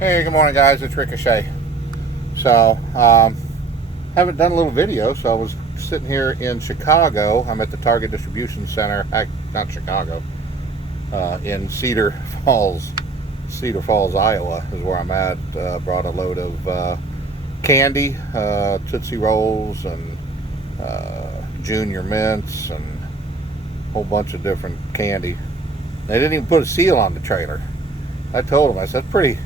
Hey, good morning, guys. It's Ricochet. So, haven't done a little video, so I was sitting here in Chicago. I'm at the Target Distribution Center, not Chicago, in Cedar Falls, Iowa is where I'm at. Brought a load of candy, Tootsie Rolls, and Junior Mints, and a whole bunch of different candy. They didn't even put a seal on the trailer. I told them, I said, pretty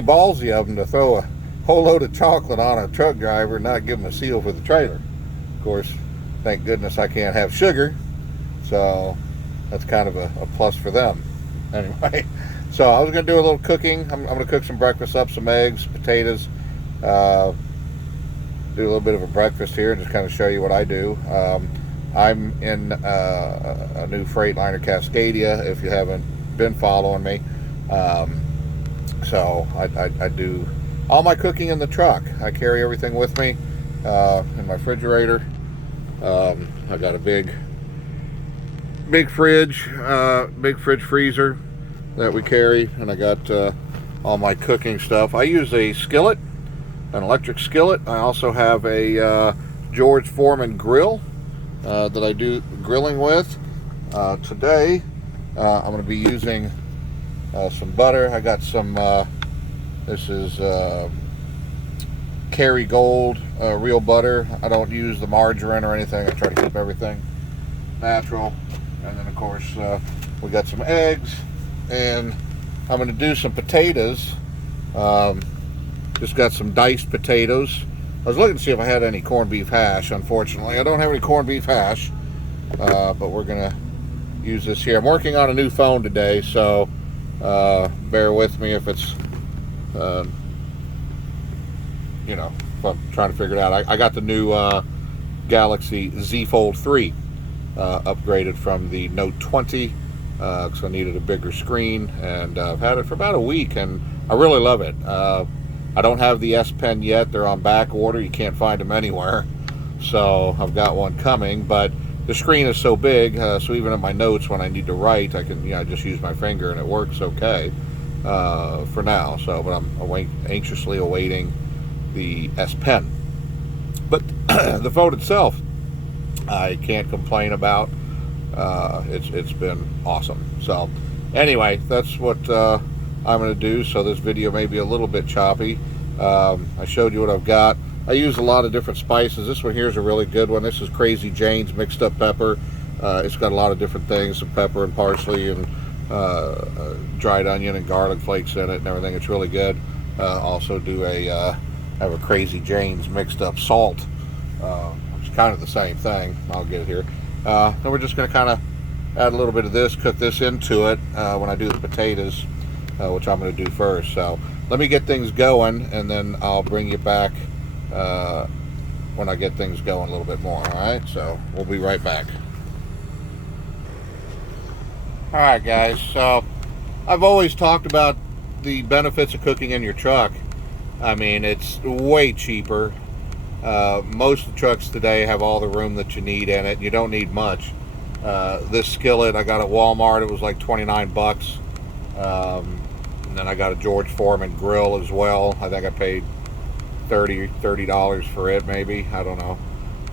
ballsy of them to throw a whole load of chocolate on a truck driver and not give him a seal for the trailer. Of course, thank goodness I can't have sugar, so that's kind of a plus for them. Anyway, so I was going to do a little cooking. I'm going to cook some breakfast up, some eggs, potatoes, do a little bit of a breakfast here and just kind of show you what I do. I'm in a new Freightliner Cascadia, if you haven't been following me. So I do all my cooking in the truck. I carry everything with me in my refrigerator. I got a big fridge, freezer that we carry, and I got all my cooking stuff. I use a skillet, an electric skillet. I also have a George Foreman grill that I do grilling with. Today I'm going to be using some butter. I got some, this is Kerrygold real butter. I don't use the margarine or anything. I try to keep everything natural. And then of course we got some eggs, and I'm going to do some potatoes. Just got some diced potatoes. I was looking to see if I had any corned beef hash. Unfortunately, I don't have any corned beef hash, but we're going to use this here. I'm working on a new phone today, so bear with me if it's, if I'm trying to figure it out. I got the new Galaxy Z Fold 3 upgraded from the Note 20 because I needed a bigger screen, and I've had it for about a week, and I really love it. I don't have the S Pen yet. They're on back order. You can't find them anywhere. So I've got one coming, but the screen is so big, so even in my notes when I need to write, I can just use my finger and it works okay for now. So, but I'm anxiously awaiting the S Pen. But the phone itself, I can't complain about. It's been awesome. So anyway, that's what I'm going to do. So this video may be a little bit choppy. I showed you what I've got. I use a lot of different spices. This one here is a really good one. This is Crazy Jane's mixed up pepper. It's got a lot of different things, some pepper and parsley and dried onion and garlic flakes in it and everything. It's really good. Also do have a Crazy Jane's mixed up salt, which is kind of the same thing. I'll get it here. Then we're just going to kind of add a little bit of this, cook this into it when I do the potatoes, which I'm going to do first. So let me get things going, and then I'll bring you back when I get things going a little bit more. Alright, so we'll be right back. Alright guys, so I've always talked about the benefits of cooking in your truck. I mean, it's way cheaper. Most of the trucks today have all the room that you need in it. You don't need much. This skillet I got at Walmart, it was like 29 bucks. And then I got a George Foreman grill as well. I think I paid $30 for it, maybe. I don't know.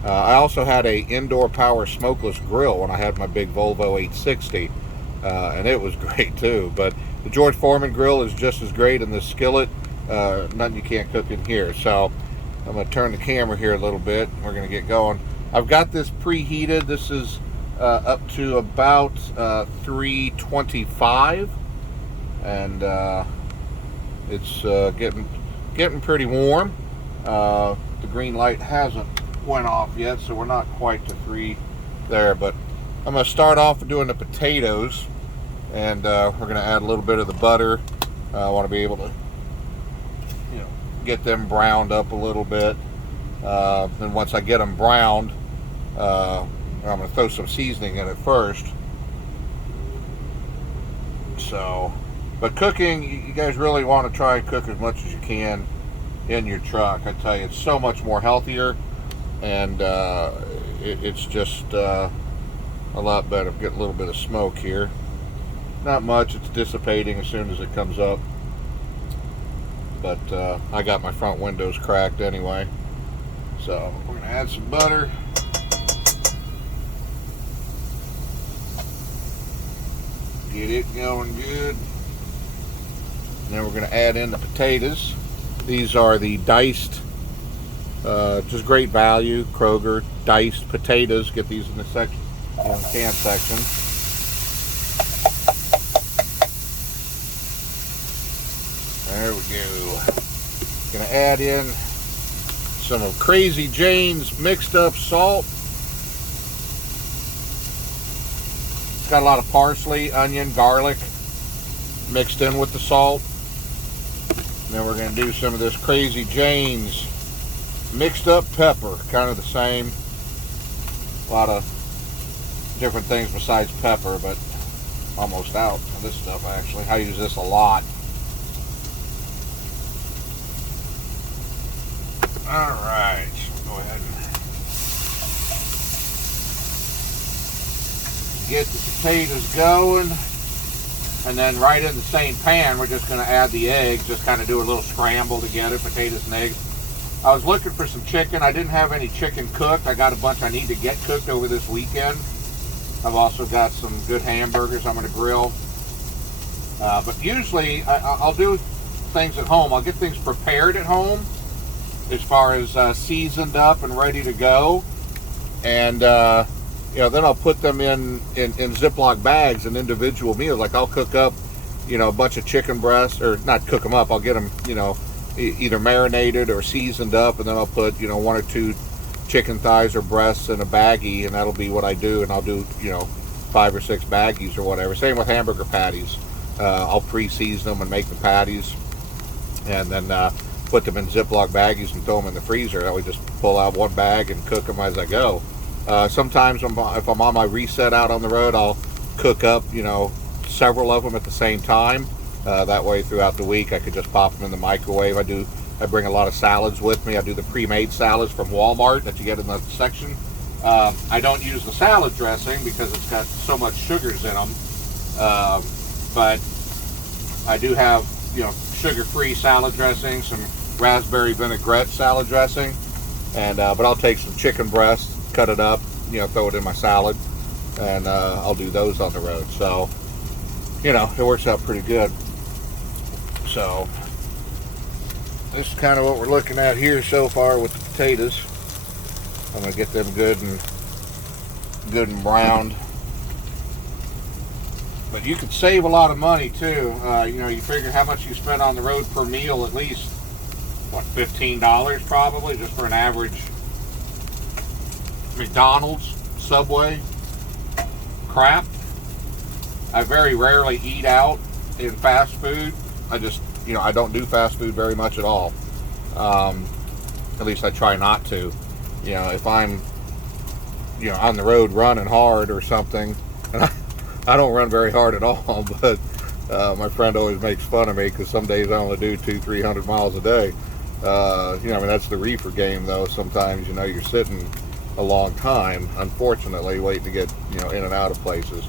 I also had a indoor power smokeless grill when I had my big Volvo 860, and it was great too. But the George Foreman grill is just as great, in this skillet, nothing you can't cook in here. So I'm going to turn the camera here a little bit. We're going to get going. I've got this preheated. This is up to about 325, and it's getting pretty warm. The green light hasn't went off yet, so we're not quite to 3 there, but I'm going to start off with doing the potatoes, and we're going to add a little bit of the butter. I want to be able to get them browned up a little bit. Then once I get them browned, I'm going to throw some seasoning in it first. So, but cooking, you guys really want to try and cook as much as you can in your truck. I tell you, it's so much more healthier, and it's just a lot better. Get a little bit of smoke here. Not much, it's dissipating as soon as it comes up. but I got my front windows cracked anyway. So we're going to add some butter. Get it going good. And then we're going to add in the potatoes. These are the diced, just great value, Kroger diced potatoes. Get these in the section, in the can section. There we go. Gonna add in some of Crazy Jane's mixed up salt. It's got a lot of parsley, onion, garlic mixed in with the salt. And then we're gonna do some of this Crazy Jane's mixed up pepper, kind of the same. A lot of different things besides pepper, but almost out of this stuff actually. I use this a lot. Alright, so we'll go ahead and get the potatoes going. And then right in the same pan, we're just going to add the eggs, just kind of do a little scramble together, potatoes and eggs. I was looking for some chicken. I didn't have any chicken cooked. I got a bunch I need to get cooked over this weekend. I've also got some good hamburgers I'm going to grill. But usually I'll do things at home. I'll get things prepared at home as far as seasoned up and ready to go. And you know, then I'll put them in Ziploc bags and individual meals. Like I'll cook up, you know, a bunch of chicken breasts, or not cook them up. I'll get them, you know, either marinated or seasoned up, and then I'll put, you know, 1 or 2 chicken thighs or breasts in a baggie, and that'll be what I do. And I'll do, you know, 5 or 6 baggies or whatever. Same with hamburger patties. I'll pre-season them and make the patties, and then put them in Ziploc baggies and throw them in the freezer. I would just pull out 1 bag and cook them as I go. Sometimes if I'm on my reset out on the road, I'll cook up, you know, several of them at the same time. That way throughout the week I could just pop them in the microwave. I bring a lot of salads with me. I do the pre-made salads from Walmart that you get in the section. I don't use the salad dressing because it's got so much sugars in them. But I do have, you know, sugar-free salad dressing, some raspberry vinaigrette salad dressing, and but I'll take some chicken breast, cut it up, you know, throw it in my salad, and I'll do those on the road. So, you know, it works out pretty good. So this is kind of what we're looking at here so far with the potatoes. I'm gonna get them good and browned. But you could save a lot of money too. You know, you figure how much you spend on the road per meal, at least, what, $15 probably, just for an average McDonald's, Subway crap. I very rarely eat out in fast food. I just, you know, I don't do fast food very much at all. At least I try not to. You know, if I'm, you know, on the road running hard or something, and I don't run very hard at all, but my friend always makes fun of me because some days I only do 200-300 miles a day. You know, I mean, that's the reefer game though. Sometimes, you know, you're sitting a long time, unfortunately, waiting to get, you know, in and out of places.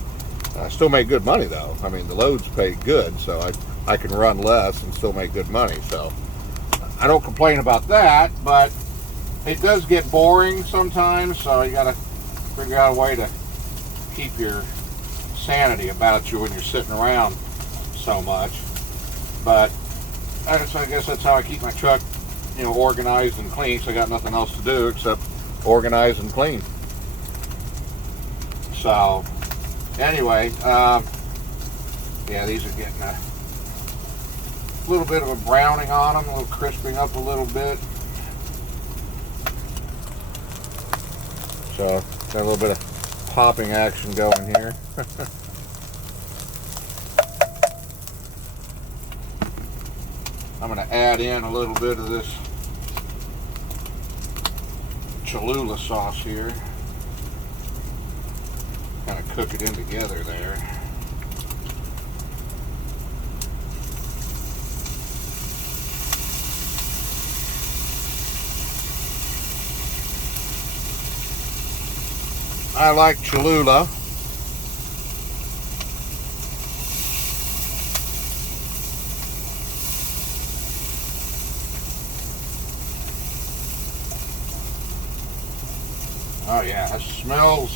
I still make good money though. I mean, the loads pay good, so I can run less and still make good money. So I don't complain about that, but it does get boring sometimes, so you gotta figure out a way to keep your sanity about you when you're sitting around so much. But I guess that's how I keep my truck, you know, organized and clean, so I got nothing else to do except organize and clean. So anyway, yeah, these are getting a little bit of a browning on them, a little crisping up a little bit. So got a little bit of popping action going here. I'm going to add in a little bit of this Cholula sauce here. Kind of cook it in together there. I like Cholula. Oh yeah, that smells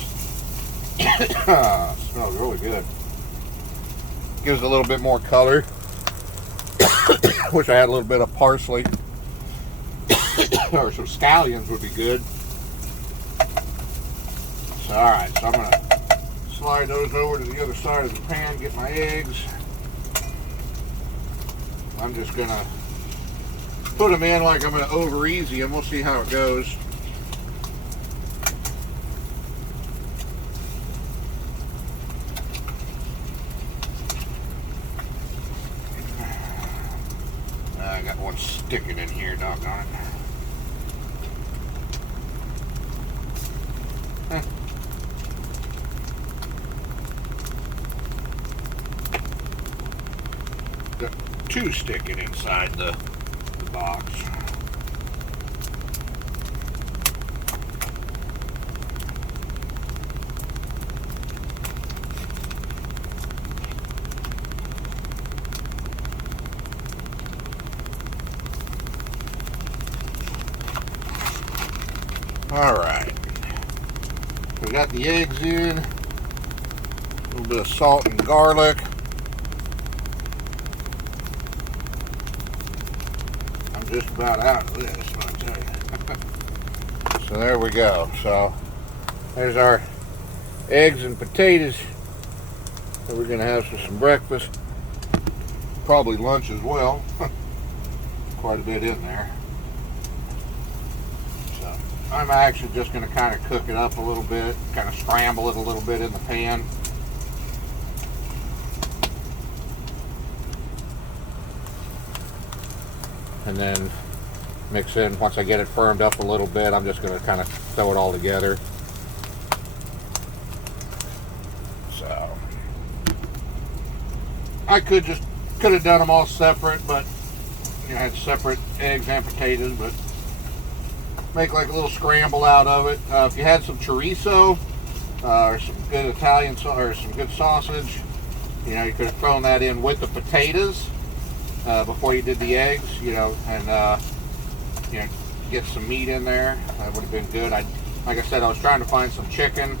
smells really good. Gives a little bit more color. Wish I had a little bit of parsley or some scallions would be good. So alright, so I'm gonna slide those over to the other side of the pan, get my eggs. I'm just gonna put them in like I'm gonna over easy and we'll see how it goes. I got one sticking in here, doggone it. Got two sticking inside the box. Alright, we got the eggs in, a little bit of salt and garlic. I'm just about out of this, I'll tell you. So there we go. So there's our eggs and potatoes that we're going to have for some breakfast. Probably lunch as well. Quite a bit in there. I'm actually just going to kind of cook it up a little bit, kind of scramble it a little bit in the pan. And then mix in, once I get it firmed up a little bit, I'm just going to kind of throw it all together. So, I could have done them all separate, but, you know, I had separate eggs and potatoes, but make like a little scramble out of it. If you had some chorizo or some good Italian or some good sausage, you know, you could have thrown that in with the potatoes before you did the eggs, you know, and you know, get some meat in there. That would have been good. Like I said, I was trying to find some chicken.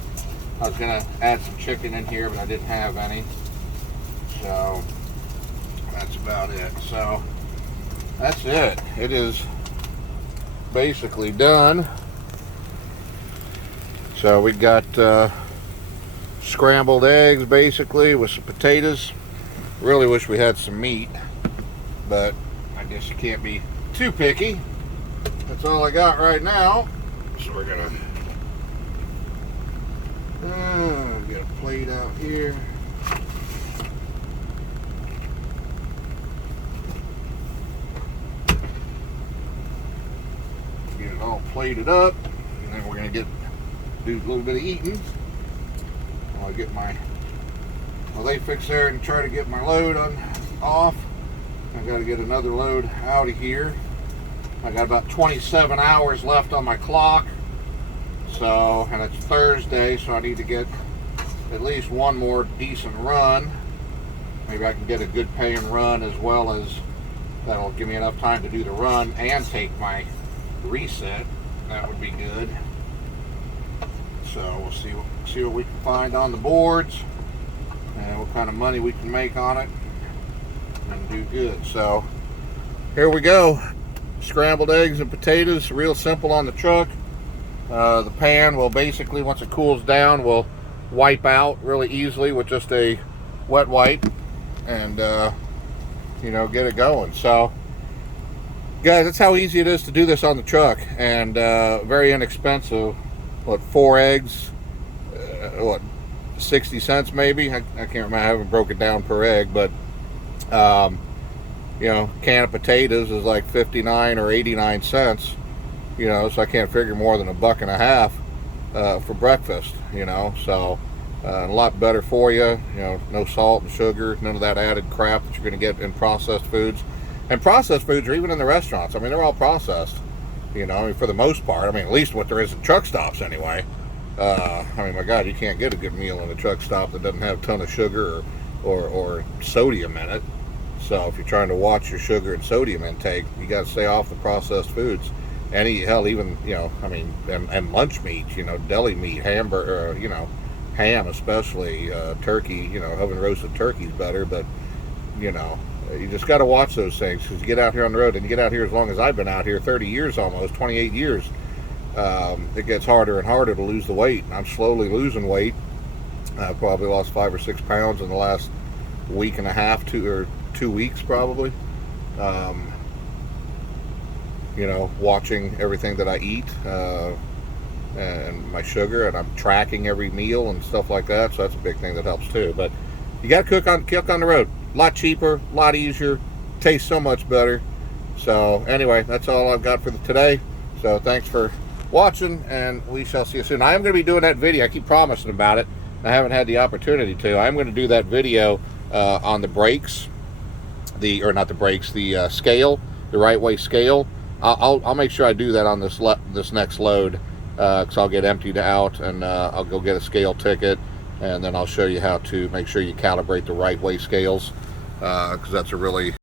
I was gonna add some chicken in here, but I didn't have any. So that's about it. So that's it. It is basically done. So we got scrambled eggs basically with some potatoes. Really wish we had some meat, but I guess you can't be too picky. That's all I got right now. So we're gonna get a plate out here. Get it all plated up, and then we're gonna do a little bit of eating. I'll get they fix there and try to get my load off. I got to get another load out of here. I got about 27 hours left on my clock. So, and it's Thursday, so I need to get at least one more decent run. Maybe I can get a good paying run as well as that'll give me enough time to do the run and take my reset. That would be good. So we'll see what we can find on the boards and what kind of money we can make on it and do good. So here we go. Scrambled eggs and potatoes, real simple on the truck. The pan will basically, once it cools down, will wipe out really easily with just a wet wipe and you know, get it going. So guys, that's how easy it is to do this on the truck, and very inexpensive. What, 4 eggs, what, 60 cents maybe? I can't remember, I haven't broke it down per egg, but you know, a can of potatoes is like 59 or 89 cents, you know, so I can't figure more than $1.50 for breakfast, you know. So a lot better for you, you know, no salt and sugar, none of that added crap that you're going to get in processed foods. And processed foods are even in the restaurants. I mean, they're all processed, you know, I mean, for the most part. I mean, at least what there is in truck stops anyway. I mean, my God, you can't get a good meal in a truck stop that doesn't have a ton of sugar or sodium in it. So if you're trying to watch your sugar and sodium intake, you got to stay off the processed foods. hell, even, you know, I mean, and lunch meat, you know, deli meat, hamburger, you know, ham especially, turkey, you know, oven roasted turkey's better, but, you know, you just got to watch those things, because you get out here on the road, and you get out here as long as I've been out here, 30 years almost, 28 years, it gets harder and harder to lose the weight. I'm slowly losing weight. I've probably lost 5 or 6 pounds in the last week and a half, 2 weeks probably. You know, watching everything that I eat, and my sugar, and I'm tracking every meal and stuff like that, so that's a big thing that helps too. But you got to cook on the road. A lot cheaper, a lot easier, tastes so much better. So anyway, that's all I've got for today. So thanks for watching, and we shall see you soon. I am going to be doing that video. I keep promising about it. I haven't had the opportunity to. I'm going to do that video on the brakes, the scale, the right way scale. I'll make sure I do that on this next load, because I'll get emptied out, and I'll go get a scale ticket, and then I'll show you how to make sure you calibrate the right way scales, because that's a really